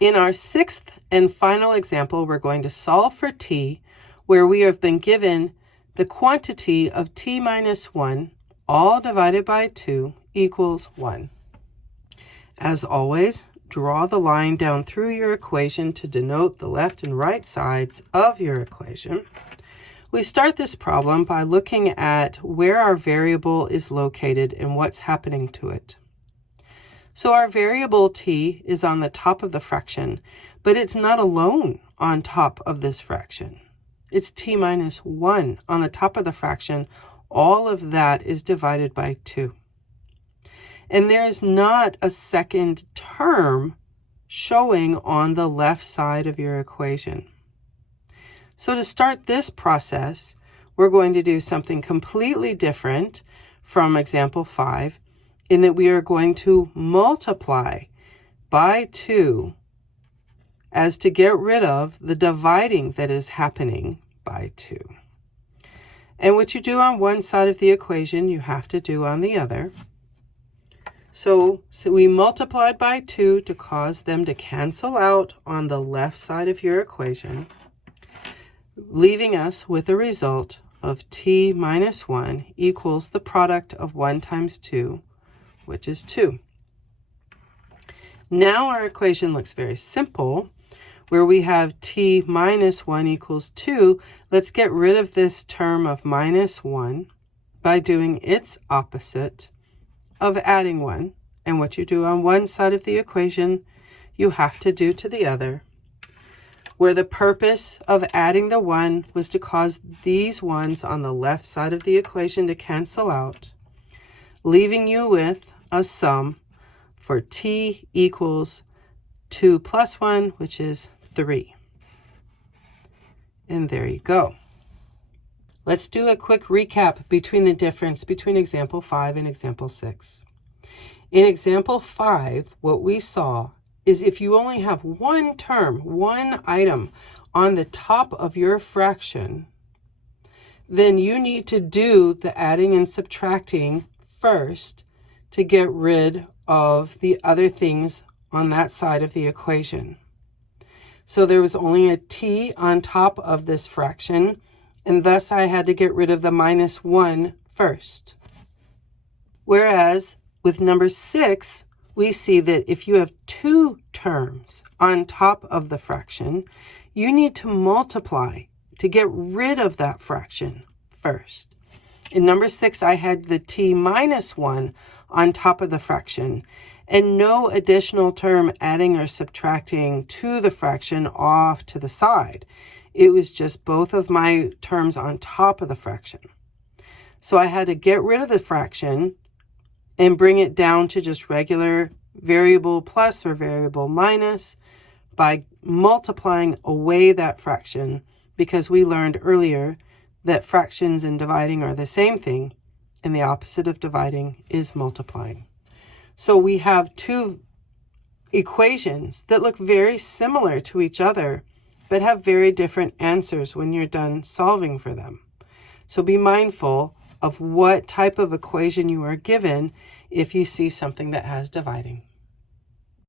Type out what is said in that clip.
In our sixth and final example, we're going to solve for t, where we have been given the quantity of t minus 1, all divided by 2, equals 1. As always, draw the line down through your equation to denote the left and right sides of your equation. We start this problem by looking at where our variable is located and what's happening to it. So our variable t is on the top of the fraction, but it's not alone on top of this fraction. It's t minus 1 on the top of the fraction. All of that is divided by 2. And there's not a second term showing on the left side of your equation. So to start this process, we're going to do something completely different from example 5, in that we are going to multiply by 2 as to get rid of the dividing that is happening by 2. And what you do on one side of the equation, you have to do on the other. So we multiplied by 2 to cause them to cancel out on the left side of your equation, leaving us with a result of t minus 1 equals the product of 1 times 2, which is 2. Now our equation looks very simple, where we have t minus 1 equals 2. Let's get rid of this term of minus 1 by doing its opposite of adding 1. And what you do on one side of the equation, you have to do to the other, where the purpose of adding the 1 was to cause these 1's on the left side of the equation to cancel out, leaving you with a sum for t equals 2 plus 1, which is 3. And there you go. Let's do a quick recap between the difference between example 5 and example 6. In example 5, what we saw is if you only have one term, one item on the top of your fraction, then you need to do the adding and subtracting first to get rid of the other things on that side of the equation. So there was only a t on top of this fraction, and thus I had to get rid of the minus 1 first. Whereas with number 6, we see that if you have 2 terms on top of the fraction, you need to multiply to get rid of that fraction first. In number 6, I had the t minus 1 on top of the fraction, and no additional term adding or subtracting to the fraction off to the side. It was just both of my terms on top of the fraction. So I had to get rid of the fraction and bring it down to just regular variable plus or variable minus by multiplying away that fraction, because we learned earlier that fractions and dividing are the same thing, and the opposite of dividing is multiplying. So we have 2 equations that look very similar to each other, but have very different answers when you're done solving for them. So be mindful of what type of equation you are given if you see something that has dividing.